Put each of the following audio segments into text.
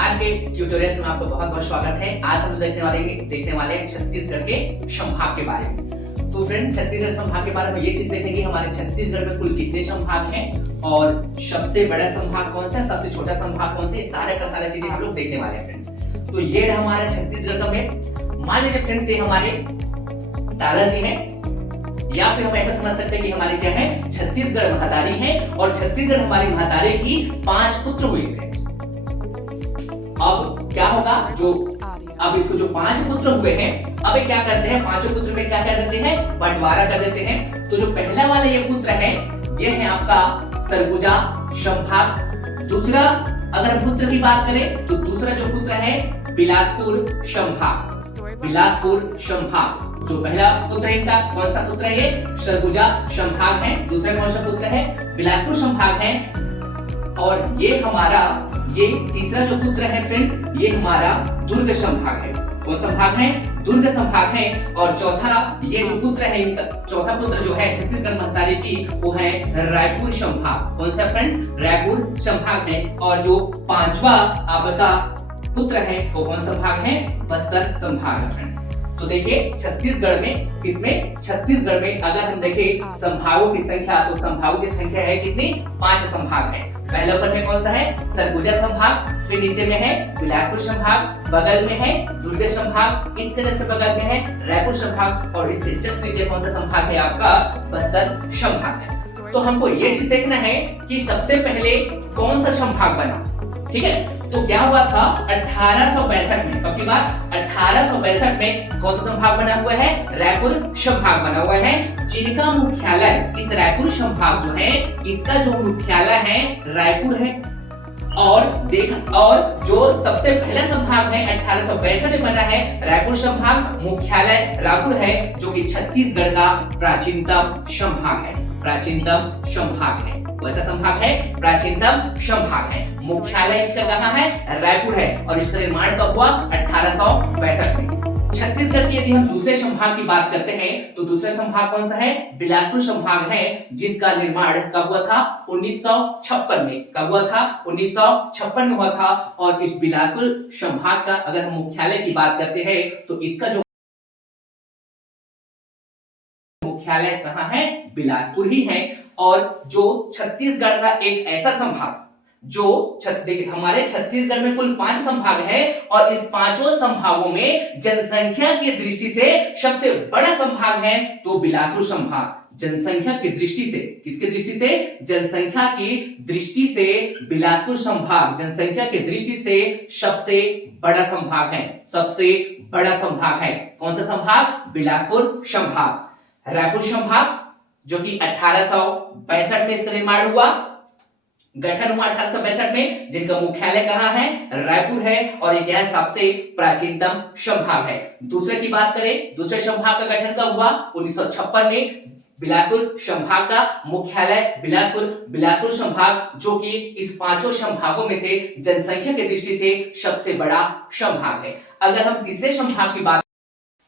आज के ट्यूटोरियल में आपका बहुत बहुत स्वागत है। आज हम देखने वाले हैं छत्तीसगढ़ के संभाग के बारे में। तो फ्रेंड, छत्तीसगढ़ संभाग के बारे में ये चीज देखेंगे, हमारे छत्तीसगढ़ में कुल कितने संभाग हैं और सबसे बड़ा संभाग कौन सा है, सबसे छोटा संभाग कौन सा है, सारे का सारा चीजें हम लोग देखने वाले हैं फ्रेंड्स। तो ये रहा हमारा छत्तीसगढ़ का मैप। मान लीजिए फ्रेंड्स, ये हमारे दादाजी हैं, या फिर हम ऐसा समझ सकते हैं कि हमारे क्या है, छत्तीसगढ़ महादारी है और छत्तीसगढ़ हमारी महादारी की 5 पुत्र हुए थे। अब क्या होगा, अब इसको जो 5 पुत्र हुए हैं, अब ये क्या करते हैं, 5 पुत्र में क्या कर देते हैं, बंटवारा कर देते हैं। तो जो पहला वाला ये पुत्र है, ये है आपका सरगुजा संभाग। दूसरा, अगर हम पुत्र की बात करें तो दूसरा जो पुत्र है बिलासपुर संभाग। बिलासपुर संभाग जो पहला पुत्र है इनका, कौन सा पुत्र है, ये सरगुजा संभाग है। दूसरा कौन सा पुत्र है, बिलासपुर संभाग है। और ये तीसरा जो पुत्र है फ्रेंड्स, ये हमारा दुर्ग संभाग है। कौन संभाग है, दुर्ग संभाग है। और चौथा ये जो पुत्र है इनका, चौथा पुत्र जो है छत्तीसगढ़ महादारी की, वो है रायपुर संभाग। कौन सा फ्रेंड्स, रायपुर संभाग है। और जो 5वां आपका पुत्र है वो कौन संभाग है, बस्तर संभाग है फ्रेंड्स। तो देखिए छत्तीसगढ़ में अगर हम देखें संभागों की संख्या, तो संभागों की संख्या है कितनी, 5 संभाग है। पहले ऊपर में कौन सा है, सरगुजा संभाग, फिर नीचे में है बिलासपुर संभाग, बगल में है दुर्ग संभाग, इसके जस्ट बगल में है रायपुर संभाग और इसके जस्ट नीचे कौन सा संभाग है, आपका बस्तर संभाग है। तो हमको ये चीज देखना है कि सबसे पहले कौन सा संभाग बना, ठीक है। तो क्या हुआ था 1862 में, कब की बात, 1862 में कौन सा संभाग बना हुआ है, रायपुर संभाग बना हुआ है, जिनका मुख्यालय, इस रायपुर संभाग जो है, इसका जो मुख्यालय है रायपुर है। और जो सबसे पहला संभाग है 1862 में बना है रायपुर संभाग, मुख्यालय रायपुर है, जो कि छत्तीसगढ़ का प्राचीनतम संभाग है। प्राचीनतम संभाग है, वैसा संभाग है, प्राचीनतम संभाग है। मुख्यालय इसका कहाँ है, रायपुर है। और इसका निर्माण कब हुआ, 1862 में। छत्तीसगढ़ की यदि हम दूसरे संभाग की बात करते हैं, तो दूसरा संभाग कौन सा है, बिलासपुर संभाग है, जिसका निर्माण कब हुआ था, 1956 में। कब हुआ था, 1956 में हुआ था। और इस बिलासपुर संभाग का अगर हम मुख्यालय की बात करते हैं, तो इसका जो मुख्यालय कहाँ है, बिलासपुर ही है। और जो छत्तीसगढ़ का एक ऐसा संभाग जो देखिए, हमारे छत्तीसगढ़ में कुल 5 संभाग है और इस 5 संभागों में जनसंख्या की दृष्टि से सबसे बड़ा संभाग है तो बिलासपुर संभाग। जनसंख्या की दृष्टि से, किसकी दृष्टि से, जनसंख्या की दृष्टि से बिलासपुर संभाग जनसंख्या की दृष्टि से सबसे बड़ा संभाग है। सबसे बड़ा संभाग है कौन सा संभाग, बिलासपुर संभाग। रायपुर संभाग जो कि 1862 में इसका निर्माण हुआ, गठन हुआ 1862 में, जिनका मुख्यालय कहाँ है, रायपुर है। और ये सबसे प्राचीनतम संभाग है। दूसरे की बात करें, दूसरे संभाग का गठन कब हुआ, 1956 में। बिलासपुर संभाग का मुख्यालय बिलासपुर संभाग, जो कि इस 5 संभागों में से जनसंख्या की दृष्टि से सबसे बड़ा संभाग है। अगर हम तीसरे संभाग की बात,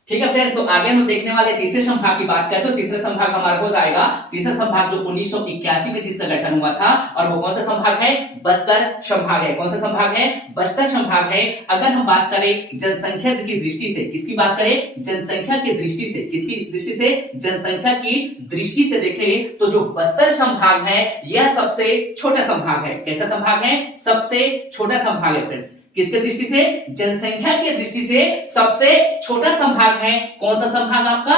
ठीक है फ्रेंड्स, तो आगे हम देखने वाले तीसरे संभाग की बात करते हैं। तीसरा संभाग हमारे को जाएगा, तीसरा संभाग जो 1981 में जिसका गठन हुआ था, और वो कौन सा संभाग है, बस्तर संभाग है। कौन सा संभाग है, बस्तर संभाग है। अगर हम बात करें जनसंख्या की दृष्टि से, किसकी बात करें, जनसंख्या की दृष्टि से, किसकी दृष्टि से, जनसंख्या की दृष्टि से देखें तो जो बस्तर संभाग है यह सबसे छोटा संभाग है। कैसा संभाग है, सबसे छोटा संभाग है फ्रेंड्स। किसके दृष्टि से, जनसंख्या की दृष्टि से सबसे छोटा संभाग है। कौन सा संभाग आपका,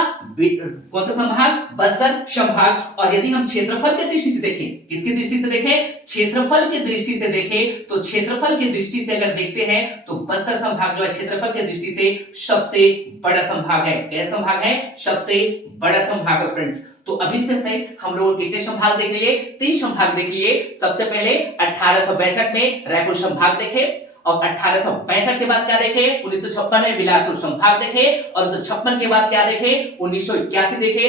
कौन सा संभाग, बस्तर संभाग। और यदि हम क्षेत्रफल की दृष्टि से देखें, किसकी दृष्टि से देखें, क्षेत्रफल की दृष्टि से देखें, तो क्षेत्रफल की दृष्टि से अगर देखते हैं तो बस्तर संभाग जो है क्षेत्रफल की दृष्टि से सबसे बड़ा संभाग है। कैसा संभाग है, सबसे बड़ा संभाग है फ्रेंड्स। तो अभी तक से हम लोग कितने संभाग देख लिए, 3 संभाग देख लिए। सबसे पहले 1862 में रायपुर संभाग देखे, और 1862 के बाद क्या देखे, 1956 में बिलासपुर संभाग देखे, और 1956 के बाद क्या देखे, 1981 देखे,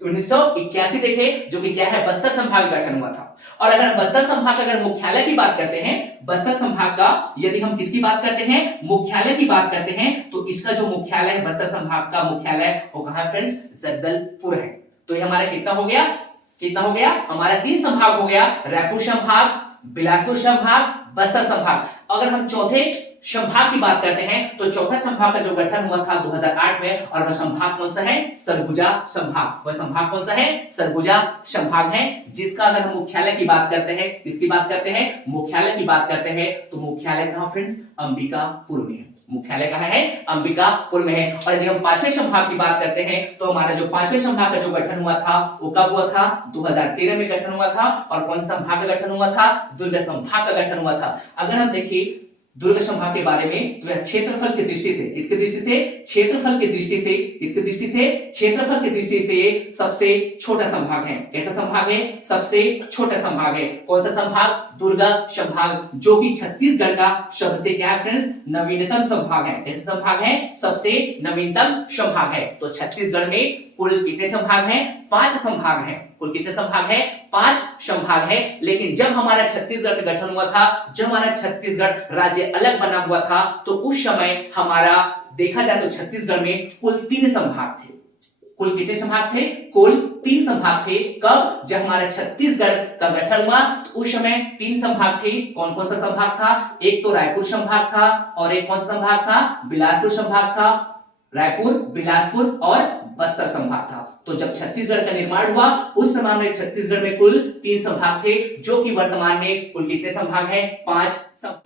1981 देखे, जो कि क्या है, बस्तर संभाग गठन हुआ था। और अगर बस्तर संभाग अगर मुख्यालय की बात करते हैं, बस्तर संभाग का यदि हम किसकी बात करते हैं, मुख्यालय की बात करते हैं, तो इसका जो मुख्यालय है बस्तर संभाग का मुख्यालय वो कहां है फ्रेंड्स, जगदलपुर है। तो ये हमारा कितना हो गया, हमारा 3 संभाग हो गया, रायपुर संभाग, बिलासपुर संभाग, बस्तर संभाग। अगर हम चौथे संभाग की बात करते हैं तो चौथा संभाग का जो गठन हुआ था 2008 में, और वह संभाग कौन सा है? सरगुजा संभाग। वह संभाग कौन सा है? सरगुजा संभाग है, जिसका अगर हम मुख्यालय की बात करते हैं, किसकी बात करते हैं? मुख्यालय की बात करते हैं, तो मुख्यालय कहां फ्रेंड्स? अंबिकापुर में है। मुख्यालय कहां है? अंबिकापुर में है। और यदि हम पांचवें संभाग की बात करते हैं तो हमारा जो पांचवें संभाग का जो गठन हुआ था वो कब हुआ था? 2013 में गठन हुआ था। और कौन सा संभाग का गठन हुआ था? दुर्ग संभाग का गठन हुआ था। अगर हम देखिए दुर्ग संभाग के बारे में तो यह क्षेत्रफल की दृष्टि से, इसकी दृष्टि से, क्षेत्रफल की दृष्टि से, इसकी दृष्टि से, क्षेत्रफल की दृष्टि से सबसे छोटा संभाग है। कैसा संभाग है? सबसे छोटा संभाग है। कौन सा संभाग? दुर्ग संभाग, जो कि छत्तीसगढ़ का सबसे क्या है फ्रेंड्स? नवीनतम संभाग है। कैसा संभाग है? सबसे नवीनतम संभाग है। तो छत्तीसगढ़ में कुल कितने संभाग हैं? 5 संभाग हैं। कुल कितने संभाग हैं? 5 संभाग है। लेकिन जब हमारा छत्तीसगढ़ का गठन हुआ था, जब हमारा छत्तीसगढ़ राज्य अलग बना हुआ था, तो उस समय हमारा देखा जाए तो छत्तीसगढ़ में कुल 3 संभाग थे। कुल कितने संभाग थे? कुल 3 संभाग थे। कब? जब हमारा छत्तीसगढ़ का गठन हुआ तो उस समय 3 संभाग थे। कौन कौन सा संभाग था? एक तो रायपुर संभाग था, और एक कौन सा संभाग था? बिलासपुर संभाग था। रायपुर, बिलासपुर और बस्तर संभाग था। तो जब छत्तीसगढ़ का निर्माण हुआ उस समय में छत्तीसगढ़ में कुल 3 संभाग थे, जो कि वर्तमान में कुल कितने संभाग हैं? 5 संभाग।